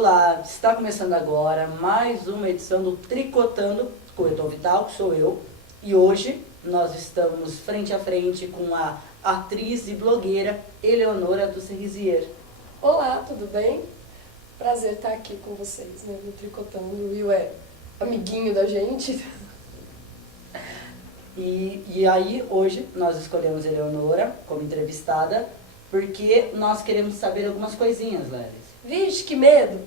Olá, está começando agora mais uma edição do Tricotando com o Eton Vital, que sou eu. E hoje nós estamos frente a frente com a atriz e blogueira Eleonora do Cerisier. Olá, tudo bem? Prazer estar aqui com vocês, né, no Tricotando. O Will é amiguinho da gente. E aí, hoje, nós escolhemos Eleonora como entrevistada, porque nós queremos saber algumas coisinhas, Lelis. Vixe, que medo!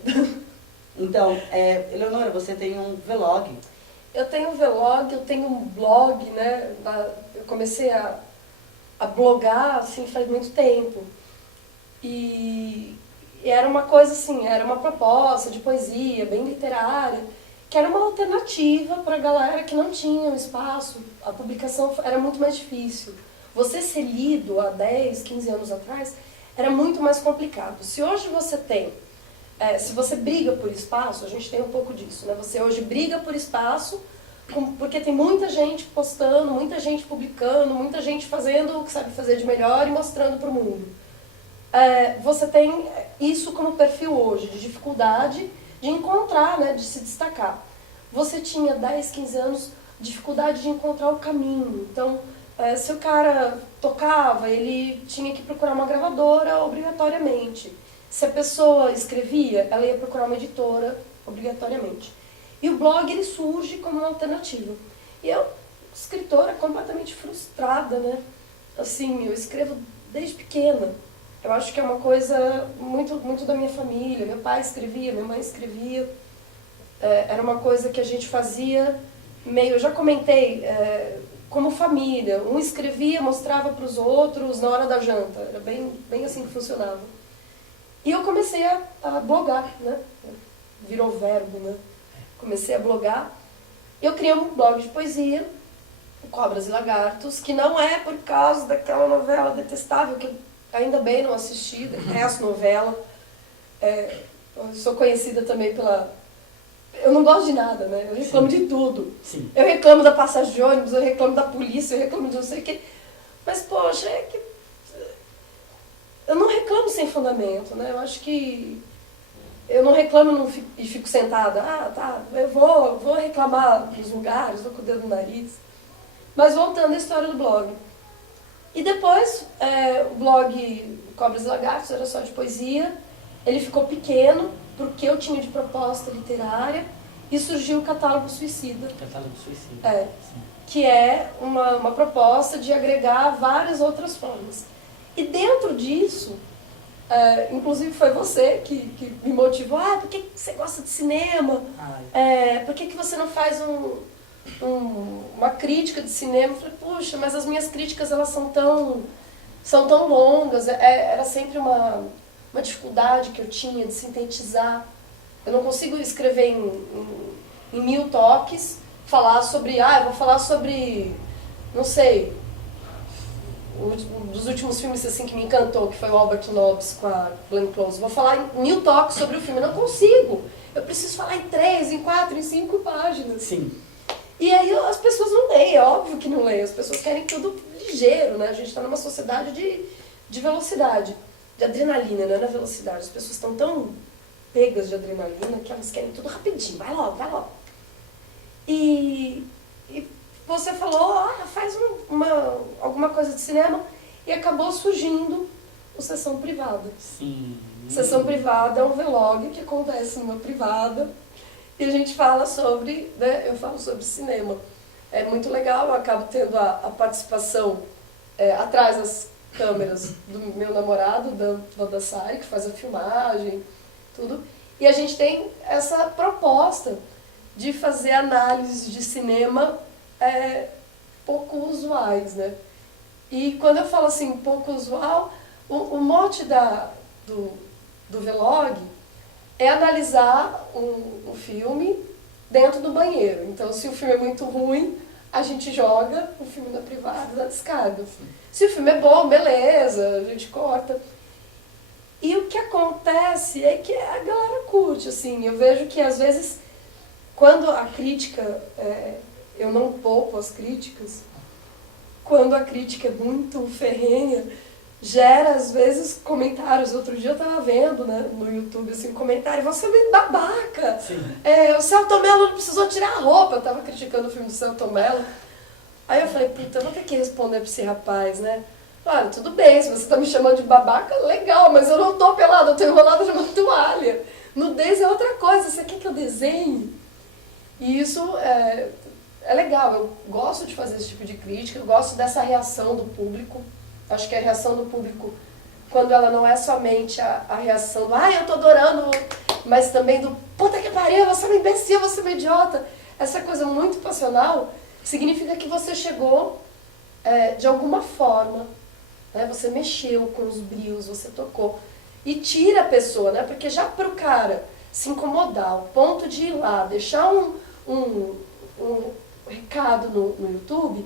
Então, Eleonora, você tem um vlog. Eu tenho um vlog, eu tenho um blog, né? Eu comecei a blogar, assim, faz muito tempo. E era uma coisa assim, era uma proposta de poesia, bem literária, que era uma alternativa para a galera que não tinha um espaço. A publicação era muito mais difícil. Você ser lido há 10, 15 anos atrás era muito mais complicado. Se hoje você tem, se você briga por espaço, a gente tem um pouco disso, né? Você hoje briga por espaço, porque tem muita gente postando, muita gente publicando, muita gente fazendo o que sabe fazer de melhor e mostrando para o mundo. Você tem isso como perfil hoje, de dificuldade de encontrar, né, de se destacar. Você tinha 10, 15 anos dificuldade de encontrar o caminho. Então, se o cara tocava, ele tinha que procurar uma gravadora obrigatoriamente. Se a pessoa escrevia, ela ia procurar uma editora obrigatoriamente. E o blog, ele surge como uma alternativa. E eu, escritora, completamente frustrada, né? Assim, eu escrevo desde pequena. Eu acho que é uma coisa muito, muito da minha família. Meu pai escrevia, minha mãe escrevia. Era uma coisa que a gente fazia meio... Eu já comentei, como família. Um escrevia, mostrava para os outros na hora da janta. Era bem, bem assim que funcionava. E eu comecei a blogar, né? Virou verbo, né? Comecei a blogar. Eu criei um blog de poesia, Cobras e Lagartos, que não é por causa daquela novela detestável que eu ainda bem não assisti, essa novela. Eu sou conhecida também pela... Eu não gosto de nada, né? Eu reclamo de tudo. Sim. Eu reclamo da passagem de ônibus, eu reclamo da polícia, eu reclamo de não sei o quê. Mas, poxa, eu não reclamo sem fundamento, né? Eu acho que... Eu não reclamo e fico sentada. Tá, eu vou reclamar nos lugares, vou com o dedo no nariz. Mas voltando à história do blog. E depois, o blog Cobras e Lagartos era só de poesia. Ele ficou pequeno, porque eu tinha de proposta literária, e surgiu o Catálogo Suicida. Catálogo Suicida. Que é uma proposta de agregar várias outras formas. E dentro disso, inclusive foi você que me motivou. Por que você gosta de cinema? Por que você não faz uma crítica de cinema? Eu falei, puxa, mas as minhas críticas elas são tão longas. Era sempre uma dificuldade que eu tinha de sintetizar. Eu não consigo escrever em 1000 toques, falar sobre, eu vou falar sobre, não sei, um dos últimos filmes assim que me encantou, que foi o Albert Nobbs com a Glenn Close. Vou falar em 1000 toques sobre o filme. Eu não consigo. Eu preciso falar em 3, em 4, em 5 páginas. Sim. E aí as pessoas não leem, é óbvio que não leem. As pessoas querem tudo ligeiro, né? A gente está numa sociedade de velocidade, de adrenalina, não é na velocidade. As pessoas estão tão pegas de adrenalina que elas querem tudo rapidinho. Vai logo, vai logo. E você falou, faz alguma coisa de cinema, e acabou surgindo o Sessão Privada. Sim. Sessão Privada é um vlog que acontece numa privada, e a gente fala sobre, né, eu falo sobre cinema. É muito legal, eu acabo tendo a participação atrás das câmeras do meu namorado, Dan Baldassari, que faz a filmagem, tudo. E a gente tem essa proposta de fazer análises de cinema pouco usuais, né? E quando eu falo assim, pouco usual, o mote do vlog é analisar um filme dentro do banheiro. Então, se o filme é muito ruim, a gente joga o filme na privada, na descarga. Se o filme é bom, beleza, a gente corta. E o que acontece é que a galera curte, assim. Eu vejo que, às vezes, quando a crítica... eu não poupo as críticas. Quando a crítica é muito ferrenha, gera, às vezes, comentários. Outro dia eu tava vendo, né, no YouTube, assim, um comentário, você é meio babaca. O Selton Mello não precisou tirar a roupa. Eu tava criticando o filme do Selton Mello. Aí eu falei, puta, eu vou ter que responder pra esse rapaz, né? Olha, tudo bem, se você tá me chamando de babaca, legal, mas eu não tô pelada, eu tô enrolada numa toalha. Nudez é outra coisa, você quer que eu desenhe? E isso é legal, eu gosto de fazer esse tipo de crítica, eu gosto dessa reação do público. Acho que a reação do público, quando ela não é somente a reação do eu tô adorando, mas também do puta que pariu, você é um imbecil, você é um idiota. Essa coisa muito passional significa que você chegou de alguma forma, né? Você mexeu com os brios, você tocou. E tira a pessoa, né? Porque já pro cara se incomodar ao ponto de ir lá, deixar um recado no YouTube,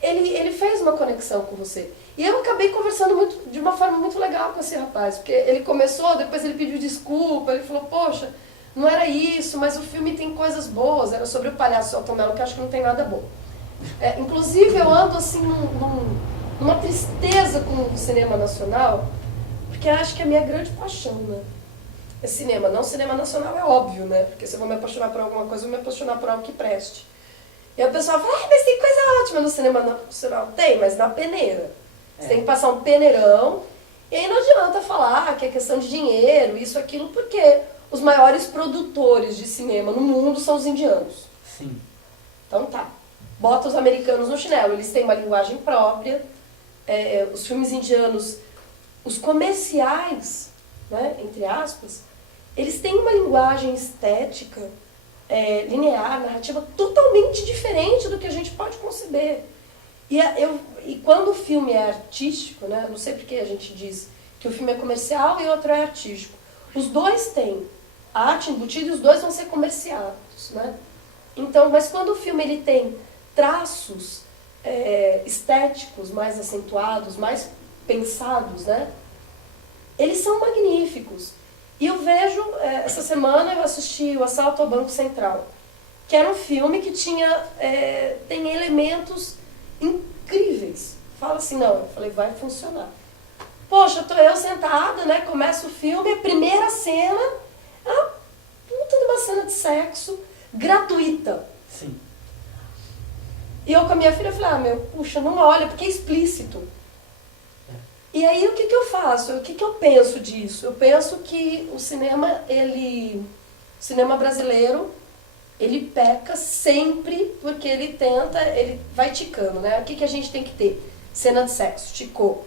ele fez uma conexão com você. E eu acabei conversando de uma forma muito legal com esse rapaz, porque ele começou, depois ele pediu desculpa, ele falou, poxa, não era isso, mas o filme tem coisas boas, era sobre o palhaço Selton Mello, que eu acho que não tem nada bom. Inclusive eu ando assim numa tristeza com o cinema nacional, porque eu acho que é a minha grande paixão, né? É cinema, não cinema nacional, é óbvio, né? Porque se eu vou me apaixonar por alguma coisa, eu vou me apaixonar por algo que preste. E a pessoa fala, mas tem coisa ótima no cinema nacional. Tem, mas na peneira. Você tem que passar um peneirão, e aí não adianta falar que é questão de dinheiro, isso, aquilo, porque os maiores produtores de cinema no mundo são os indianos. Sim. Então tá, bota os americanos no chinelo, eles têm uma linguagem própria, os filmes indianos, os comerciais, né, entre aspas, eles têm uma linguagem estética, linear, narrativa, totalmente diferente do que a gente pode conceber. E quando o filme é artístico, né, não sei porque a gente diz que o filme é comercial e o outro é artístico. Os dois têm arte embutida e os dois vão ser comerciados, né? Então, mas quando o filme ele tem traços estéticos mais acentuados, mais pensados, né? Eles são magníficos. E eu vejo, essa semana eu assisti O Assalto ao Banco Central, que era um filme que tem elementos incríveis. Fala assim, não, eu falei, vai funcionar. Poxa, tô eu sentada, né, começa o filme, a primeira cena, uma puta de uma cena de sexo gratuita. Sim. E eu com a minha filha falei, puxa, não olha, porque é explícito. E aí o que eu faço? O que eu penso disso? Eu penso que o cinema brasileiro, ele peca sempre porque ele vai ticando, né? O que a gente tem que ter? Cena de sexo, ticou.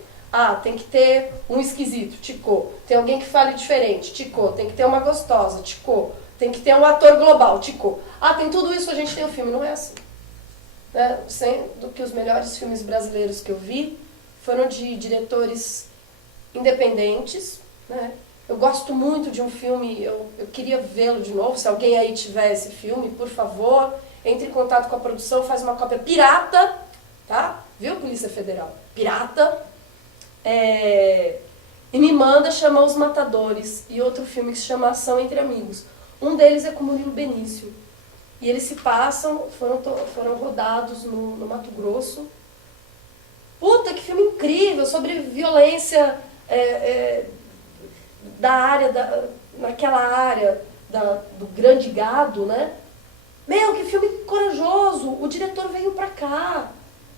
Tem que ter um esquisito, ticou. Tem alguém que fale diferente, ticou. Tem que ter uma gostosa, ticou. Tem que ter um ator global, ticou. Tem tudo isso, a gente tem um filme, não é assim. Né? Sendo que os melhores filmes brasileiros que eu vi foram de diretores independentes, né? Eu gosto muito de um filme, eu queria vê-lo de novo, se alguém aí tiver esse filme, por favor, entre em contato com a produção, faz uma cópia pirata, tá? Viu, Polícia Federal? Pirata. E me manda, chama Os Matadores, e outro filme que se chama Ação Entre Amigos. Um deles é com Murilo Benício. E eles se passam, foram rodados no Mato Grosso. Puta, que filme incrível, sobre violência naquela área do grande gado, né? Que filme corajoso, o diretor veio pra cá.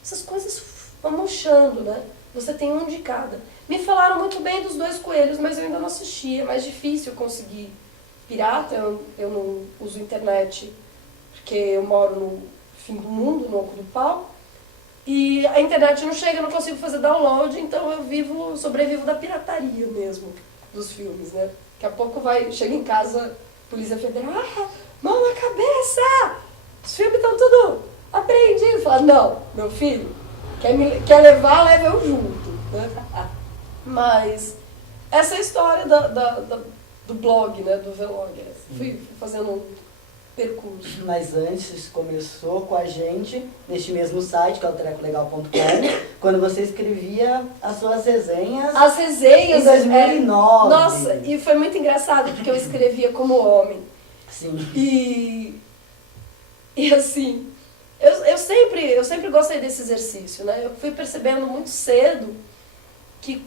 Essas coisas vão murchando, né? Você tem um de cada. Me falaram muito bem dos Dois Coelhos, mas eu ainda não assisti, é mais difícil conseguir pirata, eu não uso internet, porque eu moro no fim do mundo, no oco do pau. E a internet não chega, eu não consigo fazer download, então eu sobrevivo da pirataria mesmo dos filmes, né? Daqui a pouco chega em casa, Polícia Federal, mão na cabeça! Os filmes estão tudo apreendidos. Fala, não, meu filho, quer levar, leva eu junto, né? Mas essa é a história do blog, né? Do vlog. Fui fazendo um percurso. Mas antes começou com a gente neste mesmo site, que é o trecolegal.com, quando você escrevia as suas resenhas. As resenhas. Em 2009. Nossa, e foi muito engraçado porque eu escrevia como homem. Sim. E assim, eu sempre gostei desse exercício, né? Eu fui percebendo muito cedo que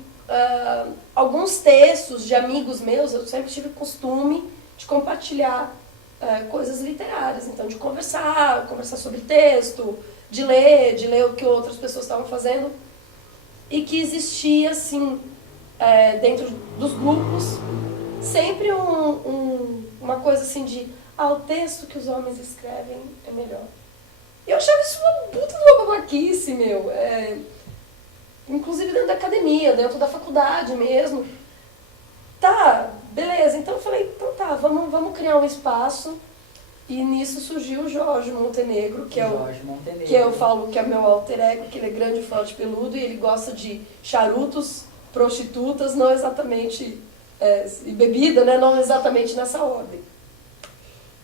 alguns textos de amigos meus, eu sempre tive costume de compartilhar coisas literárias, então de conversar sobre texto, de ler o que outras pessoas estavam fazendo, e que existia, assim, dentro dos grupos, sempre uma coisa assim de, o texto que os homens escrevem é melhor. E eu achava isso uma puta de uma babaquice, meu. Inclusive dentro da academia, dentro da faculdade mesmo. Tá, beleza. Então eu falei, então tá, vamos criar um espaço. E nisso surgiu o Jorge Montenegro, que eu falo que é meu alter ego, que ele é grande, forte, peludo, e ele gosta de charutos, prostitutas, não exatamente, e bebida, né, não exatamente nessa ordem.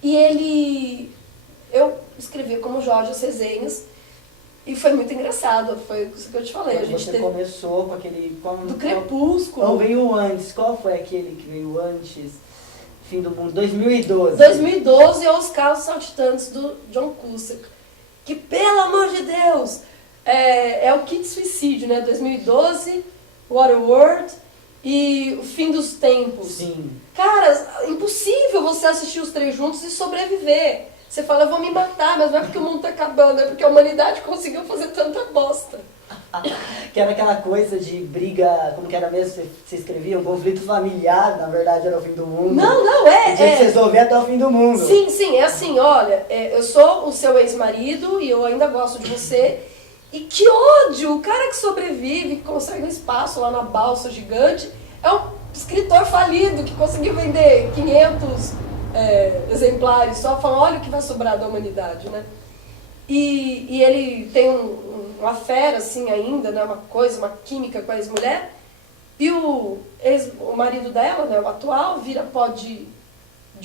E eu escrevi como Jorge as resenhas, e foi muito engraçado, foi isso que eu te falei. A gente começou com aquele... do Crepúsculo. Não, veio antes. Qual foi aquele que veio antes? Fim do Mundo, 2012. 2012 é Os Carros Saltitantes, do John Cusack. Que, pelo amor de Deus, é o Kit Suicídio, né? 2012, Waterworld e O Fim dos Tempos. Sim. Cara, impossível você assistir os três juntos e sobreviver. Você fala, eu vou me matar, mas não é porque o mundo tá acabando, é porque a humanidade conseguiu fazer tanta bosta. Que era aquela coisa de briga, como que era mesmo, você escrevia, um conflito familiar, na verdade era o fim do mundo. Não, tinha que se resolver até o fim do mundo. Sim, é assim, olha, eu sou o seu ex-marido e eu ainda gosto de você. E que ódio! O cara que sobrevive, que consegue um espaço lá na balsa gigante, é um escritor falido que conseguiu vender 500 exemplares só, falando, olha o que vai sobrar da humanidade, né? E ele tem uma fera, assim, ainda, né? Uma química com a ex-mulher, e o marido dela, né, o atual, vira pó de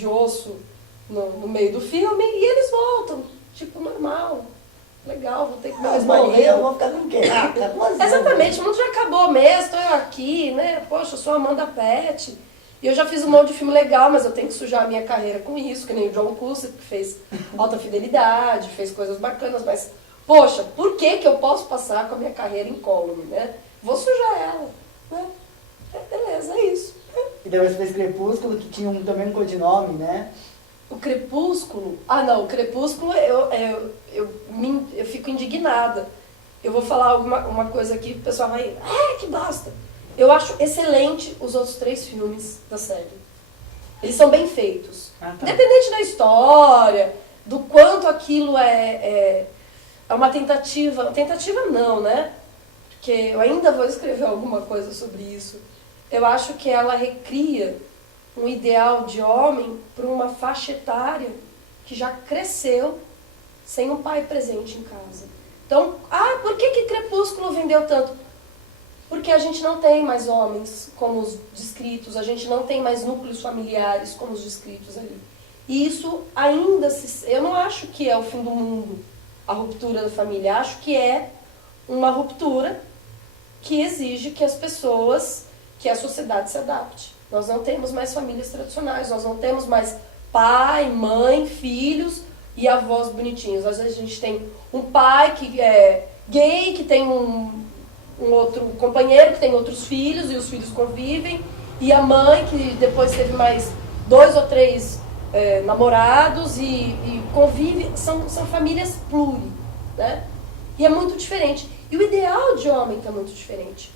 osso no meio do filme, e eles voltam, tipo, normal. Legal, vou ter que mais morrer, eu vou ficar com quem? Exatamente, o mundo já acabou mesmo, estou eu aqui, né? Poxa, eu sou a Amanda Petti. E eu já fiz um monte de filme legal, mas eu tenho que sujar a minha carreira com isso, que nem o John Cusack, que fez Alta Fidelidade, fez coisas bacanas, mas, poxa, por que eu posso passar com a minha carreira incólume, né? Vou sujar ela, né? Beleza, é isso. E depois você fez Crepúsculo, que tinha também um codinome, né? O Crepúsculo? O Crepúsculo eu fico indignada. Eu vou falar uma coisa aqui, o pessoal vai, que bosta. Eu acho excelente os outros 3 filmes da série. Eles são bem feitos. Tá. Independente da história, do quanto aquilo é uma tentativa. Tentativa não, né? Porque eu ainda vou escrever alguma coisa sobre isso. Eu acho que ela recria um ideal de homem para uma faixa etária que já cresceu sem um pai presente em casa. Então, por que Crepúsculo vendeu tanto? Porque a gente não tem mais homens como os descritos, a gente não tem mais núcleos familiares como os descritos ali. E isso ainda eu não acho que é o fim do mundo, a ruptura da família. Acho que é uma ruptura que exige que as pessoas, que a sociedade se adapte. Nós não temos mais famílias tradicionais, nós não temos mais pai, mãe, filhos e avós bonitinhos. Às vezes a gente tem um pai que é gay, que tem um outro companheiro, que tem outros filhos e os filhos convivem, e a mãe que depois teve mais 2 ou 3 namorados e convive, são famílias pluri, né? E é muito diferente. E o ideal de homem está muito diferente.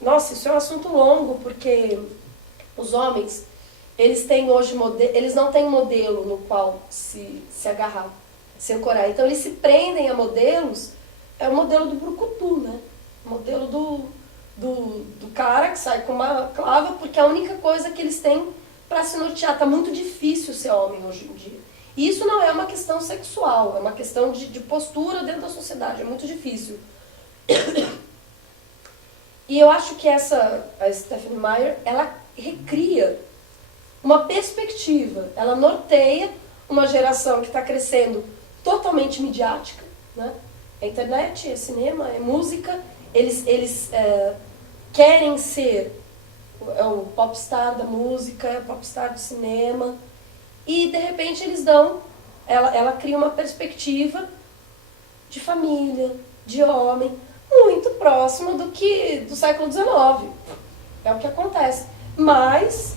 Nossa, isso é um assunto longo, porque os homens, eles têm hoje eles não têm modelo no qual se agarrar, se ancorar. Então eles se prendem a modelos. É o modelo do brucutu, né? O modelo do cara que sai com uma clava, porque é a única coisa que eles têm para se nortear. Tá muito difícil ser homem hoje em dia. E isso não é uma questão sexual, é uma questão de postura dentro da sociedade. É muito difícil. E eu acho que a Stephenie Meyer, ela recria uma perspectiva. Ela norteia uma geração que está crescendo totalmente midiática, né? É internet, é cinema, é música. Eles querem ser o popstar da música, o popstar do cinema. E, de repente, eles ela cria uma perspectiva de família, de homem, muito próxima do século XIX. É o que acontece. Mas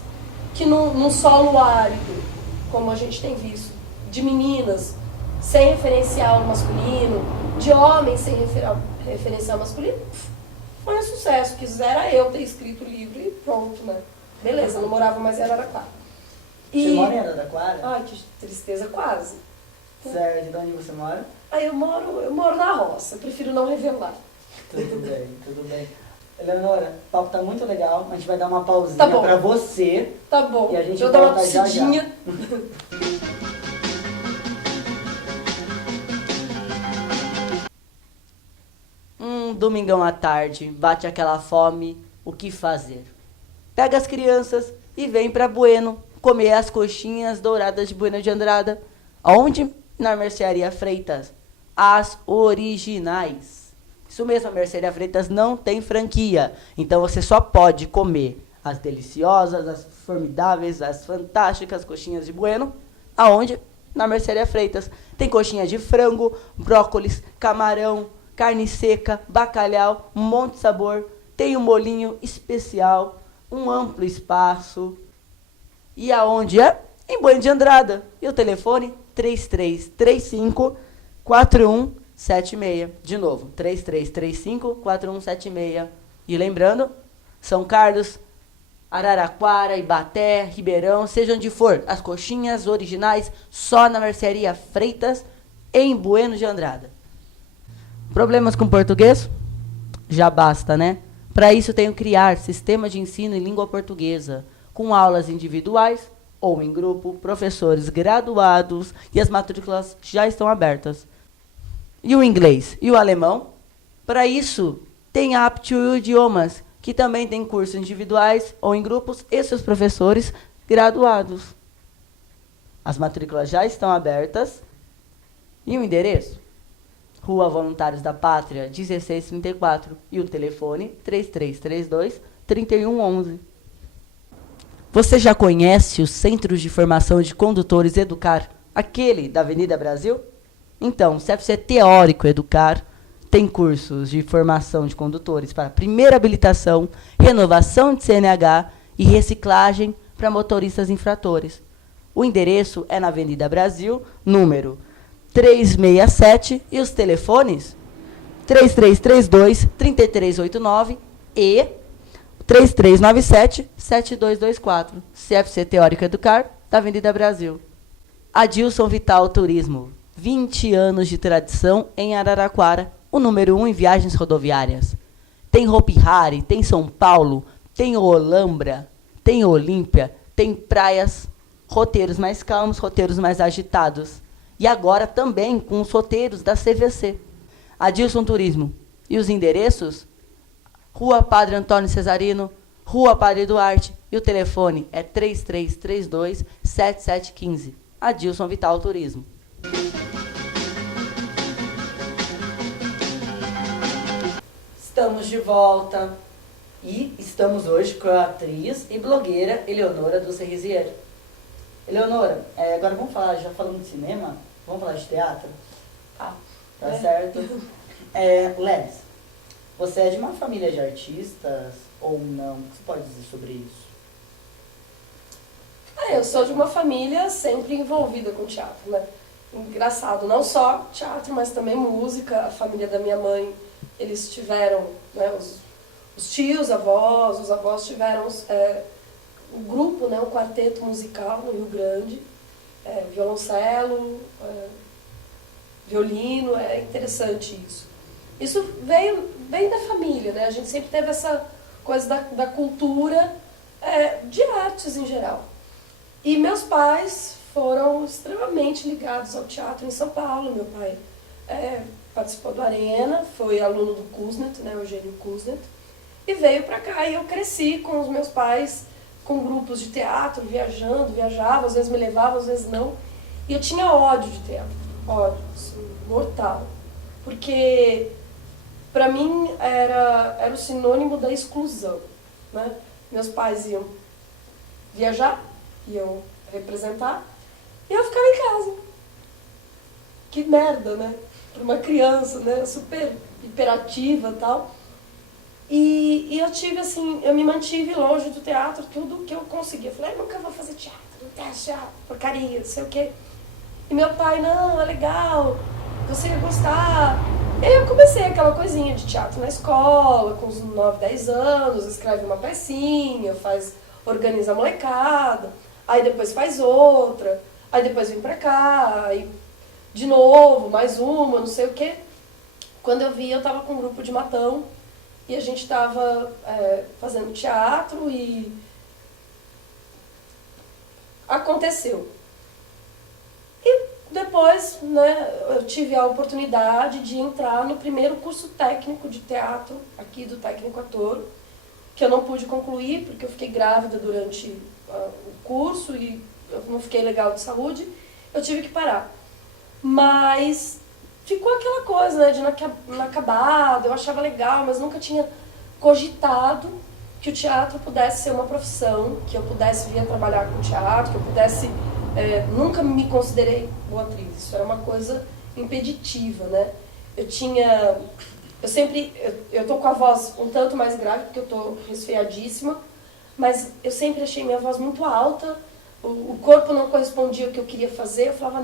que num solo árido, como a gente tem visto, de meninas sem referencial masculino, de homens sem referencial masculino, foi um sucesso. Quisera eu ter escrito o livro e pronto, né? Beleza, não morava mais em Araraquara. Você mora em Araraquara? Ai, que tristeza, quase. Certo, de onde você mora? Aí eu moro na roça, eu prefiro não revelar. Tudo bem, tudo bem. Eleonora, o papo tá muito legal, a gente vai dar uma pausinha Tá bom. pra você. Tá bom, E a gente eu dar uma volta já, já. tossidinha. Domingão à tarde, bate aquela fome, o que fazer? Pega as crianças e vem pra Bueno comer as coxinhas douradas de Bueno de Andrada. Aonde? Na Mercearia Freitas. As originais. Isso mesmo, a Mercearia Freitas não tem franquia. Então você só pode comer as deliciosas, as formidáveis, as fantásticas coxinhas de Bueno. Aonde? Na Mercearia Freitas. Tem coxinha de frango, brócolis, camarão, carne seca, bacalhau, um monte de sabor. Tem um molhinho especial, um amplo espaço. E aonde é? Em Bueno de Andrada. E o telefone? 3335-4176. De novo, 3335-4176. E lembrando, São Carlos, Araraquara, Ibaté, Ribeirão, seja onde for, as coxinhas originais só na Mercearia Freitas, em Bueno de Andrada. Problemas com português? Já basta, né? Para isso tenho que criar sistema de ensino em língua portuguesa, com aulas individuais ou em grupo, professores graduados e as matrículas já estão abertas. E o inglês? E o alemão? Para isso, tem a Aptitude Idiomas, que também tem cursos individuais ou em grupos e seus professores graduados. As matrículas já estão abertas. E o endereço? Rua Voluntários da Pátria, 1634. E o telefone, 3332-3111. Você já conhece os Centros de Formação de Condutores Educar, aquele da Avenida Brasil? Então, o CFC Teórico Educar tem cursos de formação de condutores para primeira habilitação, renovação de CNH e reciclagem para motoristas infratores. O endereço é na Avenida Brasil, número 367, e os telefones 3332-3389 e 3397-7224. CFC Teórico Educar, da Avenida Brasil. Adilson Vital Turismo, 20 anos de tradição em Araraquara, o número 1 em viagens rodoviárias. Tem Hopi Hari, tem São Paulo, tem Olambra, tem Olímpia, tem praias, roteiros mais calmos, roteiros mais agitados. E agora também com os roteiros da CVC. Adilson Turismo. E os endereços? Rua Padre Antônio Cesarino, Rua Padre Duarte. E o telefone é 3332-7715. Adilson Vital Turismo. Estamos de volta. E estamos hoje com a atriz e blogueira Eleonora do Cerisier. Eleonora, agora vamos falar, já falamos de cinema, vamos falar de teatro? Tá certo? Lelis, você é de uma família de artistas ou não? O que você pode dizer sobre isso? Eu sou de uma família sempre envolvida com teatro, né? Engraçado, não só teatro, mas também música. A família da minha mãe, eles tiveram, né, os tios, os avós tiveram o grupo, né, o quarteto musical no Rio Grande, violoncelo, violino, é interessante isso. Isso vem da família, né? A gente sempre teve essa coisa da cultura, de artes em geral. E meus pais foram extremamente ligados ao teatro em São Paulo. Meu pai participou do Arena, foi aluno do Kuznet, né, Eugênio Kuznet, e veio para cá. E eu cresci com os meus pais, com grupos de teatro, viajava, às vezes me levava, às vezes não. E eu tinha ódio de teatro, ódio, assim, mortal. Porque, para mim, era o sinônimo da exclusão, né? Meus pais iam viajar, iam representar, e eu ficava em casa. Que merda, né? para uma criança, né? Super hiperativa e tal. E eu tive assim, eu me mantive longe do teatro, tudo que eu conseguia. Eu falei, nunca vou fazer teatro, não tem teatro, porcaria, não sei o quê. E meu pai, não, é legal, você ia gostar. E aí eu comecei aquela coisinha de teatro na escola, com uns 9, 10 anos, escreve uma pecinha, organiza a molecada, aí depois faz outra, aí depois vem pra cá, aí de novo, mais uma, não sei o quê. Quando eu vi, eu tava com um grupo de Matão, e a gente estava fazendo teatro e aconteceu. E depois, né, eu tive a oportunidade de entrar no primeiro curso técnico de teatro aqui do Técnico Ator, que eu não pude concluir porque eu fiquei grávida durante o curso e eu não fiquei legal de saúde, eu tive que parar. Mas ficou aquela coisa, né, de inacabado, eu achava legal, mas nunca tinha cogitado que o teatro pudesse ser uma profissão, que eu pudesse vir a trabalhar com teatro, que eu pudesse... nunca me considerei boa atriz, isso era uma coisa impeditiva, né? Eu tô com a voz um tanto mais grave, porque eu tô resfriadíssima, mas eu sempre achei minha voz muito alta, o corpo não correspondia ao que eu queria fazer, eu falava,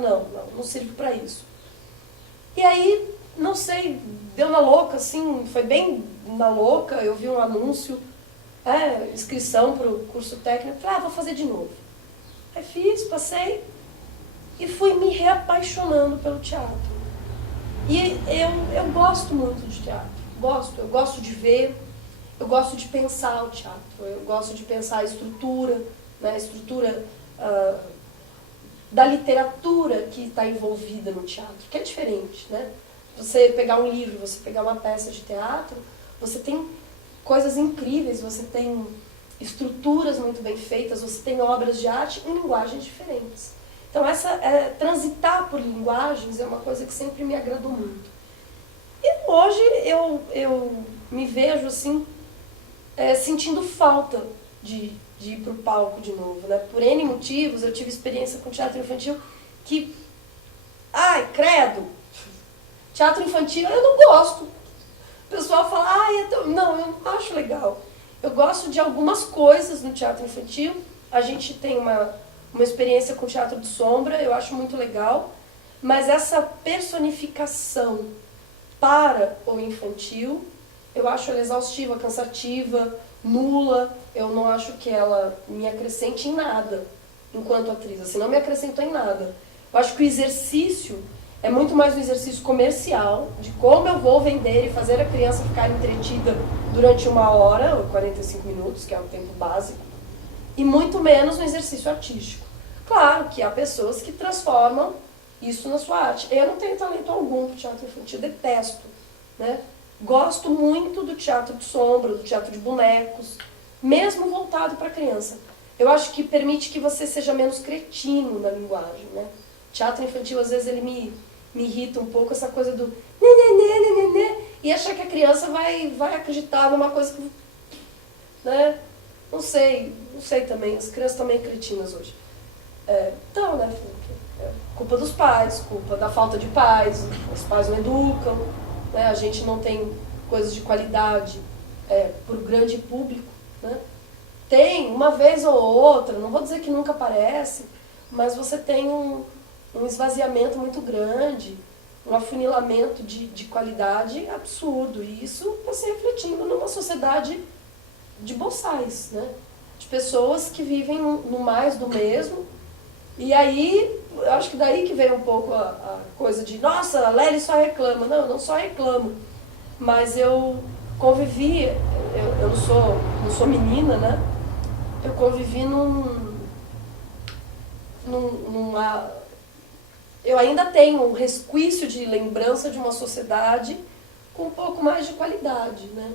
não sirvo para isso. E aí, não sei, deu na louca, assim, foi bem na louca, eu vi um anúncio, inscrição para o curso técnico, falei, vou fazer de novo. Aí fiz, passei e fui me reapaixonando pelo teatro. E eu gosto muito de teatro, eu gosto de ver, eu gosto de pensar o teatro, eu gosto de pensar a estrutura, né, a estrutura da literatura que está envolvida no teatro, que é diferente, né? Você pegar um livro, você pegar uma peça de teatro, você tem coisas incríveis, você tem estruturas muito bem feitas, você tem obras de arte em linguagens diferentes. Então, transitar por linguagens é uma coisa que sempre me agradou muito. E hoje eu me vejo assim, sentindo falta de ir para o palco de novo, né? Por N motivos, eu tive experiência com teatro infantil que, credo, teatro infantil eu não gosto. O pessoal fala, não, eu não acho legal. Eu gosto de algumas coisas no teatro infantil, a gente tem uma experiência com teatro de sombra, eu acho muito legal, mas essa personificação para o infantil, eu acho ela exaustiva, cansativa, nula, eu não acho que ela me acrescente em nada enquanto atriz, assim, não me acrescentou em nada. Eu acho que o exercício é muito mais um exercício comercial, de como eu vou vender e fazer a criança ficar entretida durante 1 hora, ou 45 minutos, que é o tempo básico, e muito menos um exercício artístico. Claro que há pessoas que transformam isso na sua arte. Eu não tenho talento algum para o teatro infantil, detesto, né? Gosto muito do teatro de sombra, do teatro de bonecos, mesmo voltado para a criança. Eu acho que permite que você seja menos cretino na linguagem, né? Teatro infantil, às vezes, ele me irrita um pouco, essa coisa do né, e achar que a criança vai acreditar numa coisa que, né? Não sei também, as crianças estão meio cretinas hoje. Então, né, culpa dos pais, culpa da falta de pais, os pais não educam, né, a gente não tem coisas de qualidade para o grande público, né? Tem, uma vez ou outra, não vou dizer que nunca aparece, mas você tem um esvaziamento muito grande, um afunilamento de qualidade absurdo, e isso está se refletindo numa sociedade de boçais, né? De pessoas que vivem no mais do mesmo. E aí, eu acho que daí que veio um pouco a coisa de, nossa, a Lely só reclama. Não, eu não só reclamo, mas eu convivi, eu não sou menina, né? Eu convivi eu ainda tenho um resquício de lembrança de uma sociedade com um pouco mais de qualidade, né?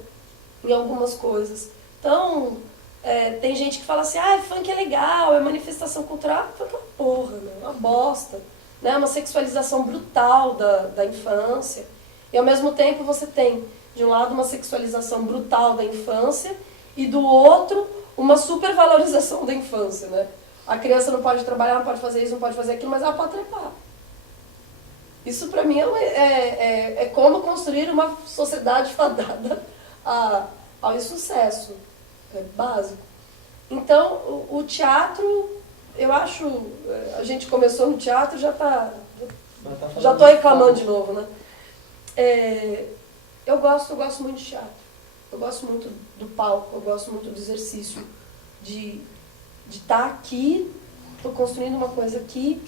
Em algumas coisas. Então, tem gente que fala assim, funk é legal, é manifestação cultural. Funk é uma porra, né? Uma bosta. Né? Uma sexualização brutal da infância. E ao mesmo tempo você tem, de um lado, uma sexualização brutal da infância e do outro, uma supervalorização da infância, né? A criança não pode trabalhar, não pode fazer isso, não pode fazer aquilo, mas ela pode trepar. Isso para mim é como construir uma sociedade fadada ao insucesso, é básico. Então, o teatro, eu acho, a gente começou no teatro, já estou reclamando de novo, né? Eu gosto muito de teatro, eu gosto muito do palco, eu gosto muito do exercício, de estar aqui, estou construindo uma coisa aqui,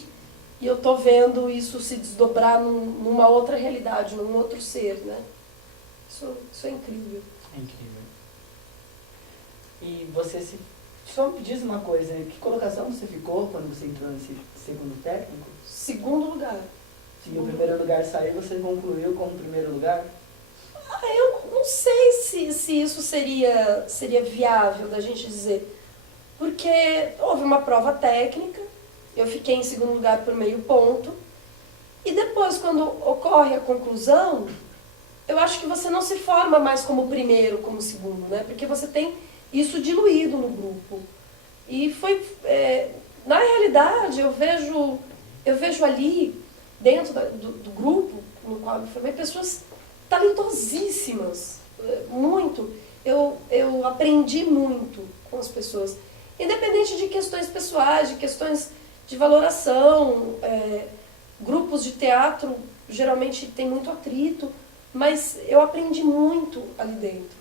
e eu estou vendo isso se desdobrar numa outra realidade, num outro ser, né? Isso é incrível. É incrível. E você só me diz uma coisa, que colocação você ficou quando você entrou nesse segundo técnico? Segundo lugar. Se o primeiro lugar saiu, você concluiu como primeiro lugar? Eu não sei se isso seria viável da gente dizer. Porque houve uma prova técnica, eu fiquei em segundo lugar por meio ponto, e depois, quando ocorre a conclusão, eu acho que você não se forma mais como primeiro, como segundo, né? Porque você tem isso diluído no grupo. E foi, na realidade, eu vejo ali, dentro do grupo no qual eu me formei, pessoas talentosíssimas, muito. Eu aprendi muito com as pessoas, independente de questões pessoais, de questões de valoração. Grupos de teatro geralmente tem muito atrito, mas eu aprendi muito ali dentro.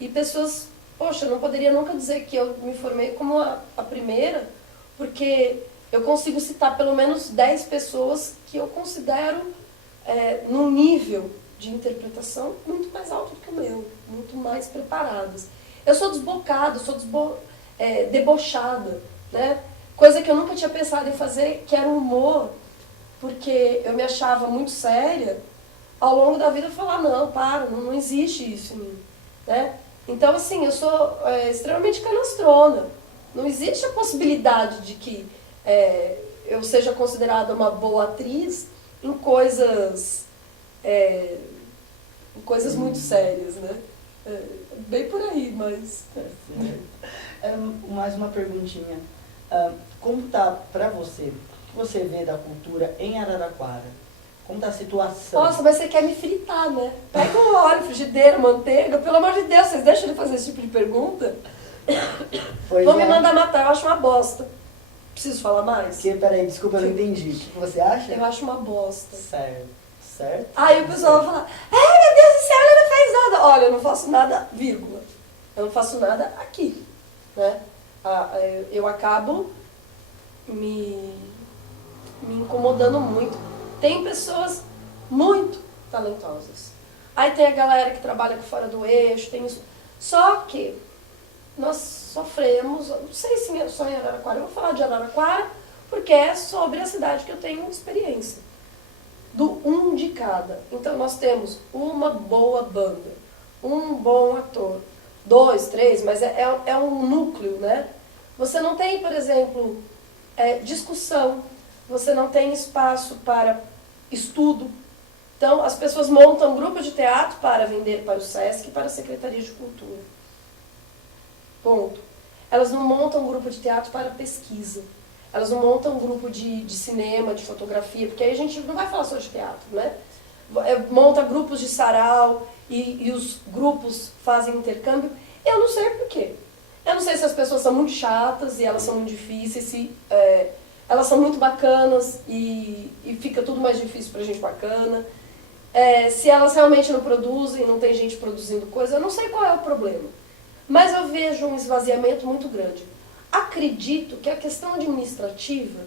E pessoas, poxa, eu não poderia nunca dizer que eu me formei como a primeira, porque eu consigo citar pelo menos 10 pessoas que eu considero num nível de interpretação muito mais alto do que o meu, muito mais preparadas. Eu sou desbocada, sou debochada, né? Coisa que eu nunca tinha pensado em fazer, que era o humor, porque eu me achava muito séria. Ao longo da vida eu falar, não existe isso em mim, né? Então, assim, eu sou extremamente canastrona. Não existe a possibilidade de que eu seja considerada uma boa atriz em coisas muito sérias, né? Bem por aí, mas... Mais uma perguntinha. Como tá pra você, o que você vê da cultura em Araraquara? Como tá a situação? Nossa, mas você quer me fritar, né? Pega um óleo, frigideira, manteiga, pelo amor de Deus, vocês deixam de fazer esse tipo de pergunta? Vão me mandar matar, eu acho uma bosta. Preciso falar mais? Peraí, desculpa, eu não entendi. O que você acha? Eu acho uma bosta. Certo. Aí o pessoal vai falar, meu Deus do céu, ela não faz nada. Olha, eu não faço nada, vírgula. Eu não faço nada aqui, né? Eu acabo me incomodando muito. Tem pessoas muito talentosas. Aí tem a galera que trabalha fora do eixo, tem isso. Só que nós sofremos, não sei se é só em Araraquara, eu vou falar de Araraquara, porque é sobre a cidade que eu tenho experiência. Do um de cada. Então nós temos uma boa banda, um bom ator, 2, 3, mas é um núcleo, né? Você não tem, por exemplo, discussão, você não tem espaço para estudo. Então as pessoas montam grupos de teatro para vender para o SESC e para a Secretaria de Cultura. Ponto. Elas não montam um grupo de teatro para pesquisa. Elas não montam um grupo de cinema, de fotografia, porque aí a gente não vai falar só de teatro, né? Monta grupos de sarau e os grupos fazem intercâmbio. Eu não sei por quê. Eu não sei se as pessoas são muito chatas e elas são muito difíceis, se elas são muito bacanas e fica tudo mais difícil pra gente bacana. Se elas realmente não produzem, não tem gente produzindo coisa, eu não sei qual é o problema. Mas eu vejo um esvaziamento muito grande. Acredito que a questão administrativa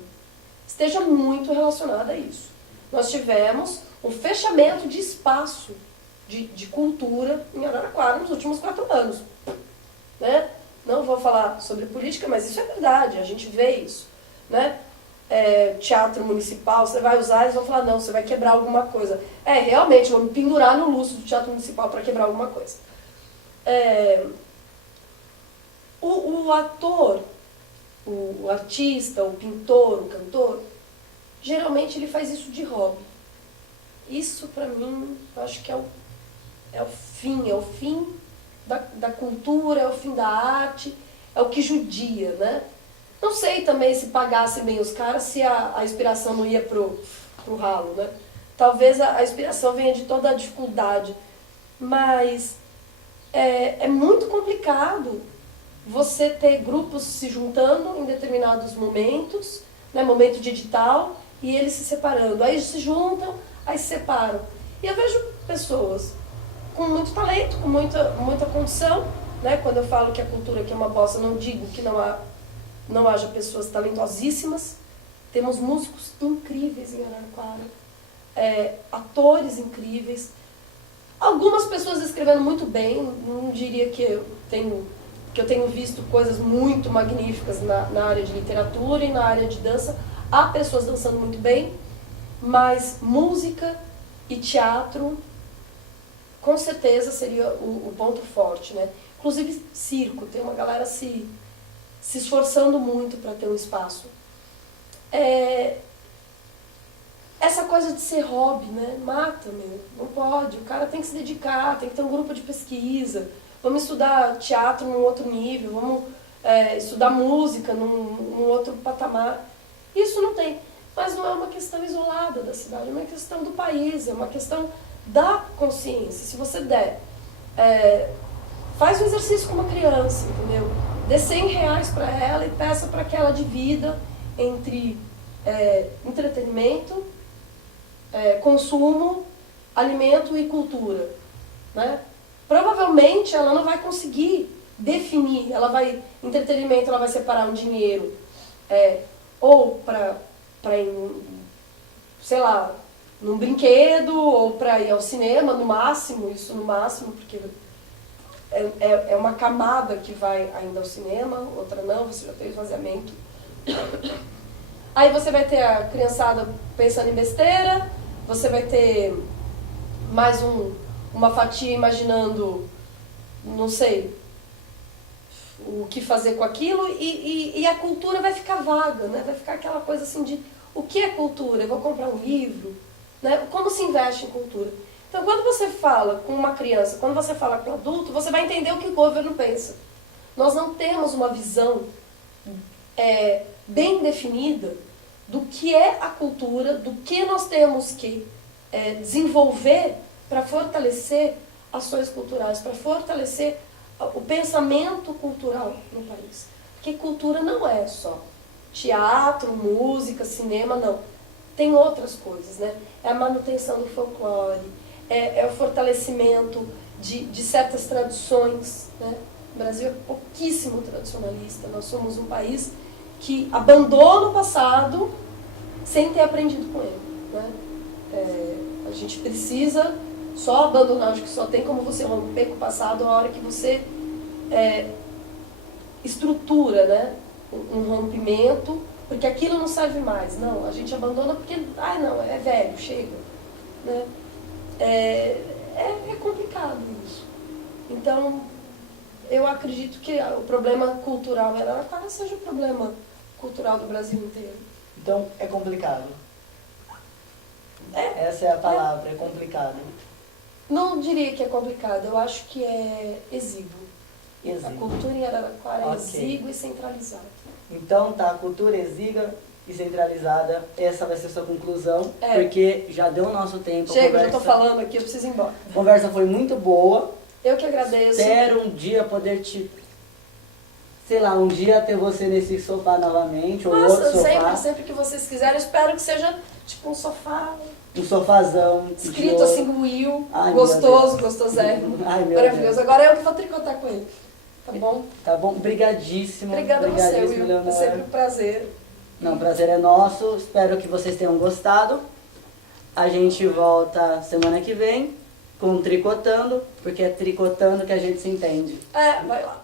esteja muito relacionada a isso. Nós tivemos um fechamento de espaço de cultura em Araraquara nos últimos 4 anos. Né? Não vou falar sobre política, mas isso é verdade, a gente vê isso. Né? Teatro municipal, você vai usar, eles vão falar, não, você vai quebrar alguma coisa. Realmente, vou me pendurar no lustre do teatro municipal para quebrar alguma coisa. O ator, o artista, o pintor, o cantor, geralmente ele faz isso de hobby. Isso, para mim, eu acho que é o fim da cultura, é o fim da arte, é o que judia, né? Não sei também se pagassem bem os caras, se a inspiração não ia pro ralo, né? talvez a inspiração venha de toda a dificuldade, mas é muito complicado você ter grupos se juntando em determinados momentos, né, momento de edital, e eles se separando. Aí se juntam, aí se separam. E eu vejo pessoas com muito talento, com muita condição, né? Quando eu falo que a cultura aqui é uma bosta, não digo que não haja pessoas talentosíssimas. Temos músicos incríveis em Araraquara, atores incríveis, algumas pessoas escrevendo muito bem. Não diria que eu tenho visto coisas muito magníficas na área de literatura e na área de dança. Há pessoas dançando muito bem, mas música e teatro com certeza seria o ponto forte, né? Inclusive circo, tem uma galera se esforçando muito para ter um espaço. Essa coisa de ser hobby, né? Mata, meu. Não pode. O cara tem que se dedicar, tem que ter um grupo de pesquisa. Vamos estudar teatro num outro nível, vamos estudar música num outro patamar. Isso não tem. Mas não é uma questão isolada da cidade, é uma questão do país, é uma questão da consciência. Se você der, faz um exercício com uma criança, entendeu? Dê R$100 para ela e peça para que ela divida entre entretenimento, consumo, alimento e cultura, né? Provavelmente ela não vai conseguir definir, entretenimento ela vai separar um dinheiro ou para ir, sei lá, num brinquedo, ou para ir ao cinema, no máximo, porque é uma camada que vai ainda ao cinema, outra não, você já tem esvaziamento. Aí você vai ter a criançada pensando em besteira, você vai ter mais uma fatia imaginando, não sei, o que fazer com aquilo, e a cultura vai ficar vaga, né? Vai ficar aquela coisa assim de, o que é cultura? Eu vou comprar um livro? Né? Como se investe em cultura? Então, quando você fala com uma criança, quando você fala com um adulto, você vai entender o que o governo pensa. Nós não temos uma visão bem definida do que é a cultura, do que nós temos que desenvolver para fortalecer ações culturais, para fortalecer o pensamento cultural no país. Porque cultura não é só teatro, música, cinema, não. Tem outras coisas, né? É a manutenção do folclore, é o fortalecimento de certas tradições, né? O Brasil é pouquíssimo tradicionalista. Nós somos um país que abandona o passado sem ter aprendido com ele, né? A gente precisa só abandonar, acho que só tem como você romper com o passado a hora que você estrutura, né? Um rompimento, porque aquilo não serve mais. Não, a gente abandona porque, não, é velho, chega, né? É complicado isso. Então, eu acredito que o problema cultural em Araraquara seja o problema cultural do Brasil inteiro. Então, é complicado. Essa é a palavra, é complicado. Não diria que é complicado, eu acho que é exíguo. A cultura em Araraquara é exígua e centralizada. Então, tá, a cultura exígua e centralizada, essa vai ser a sua conclusão, porque já deu o nosso tempo. Chega, eu já tô falando aqui, eu preciso ir embora. A conversa foi muito boa. Eu que agradeço. Espero um dia poder sei lá, um dia ter você nesse sofá novamente, ou outro sofá. Sempre que vocês quiserem, eu espero que seja tipo um sofá. Um sofazão. Escrito assim, Will, gostoso, gostosérrimo. Maravilhoso. Agora eu que vou tricotar com ele. Tá bom? Tá bom, brigadíssimo. Obrigada a você, Will. É sempre um prazer. Não, o prazer é nosso. Espero que vocês tenham gostado. A gente volta semana que vem com Tricotando, porque é tricotando que a gente se entende. Vai lá.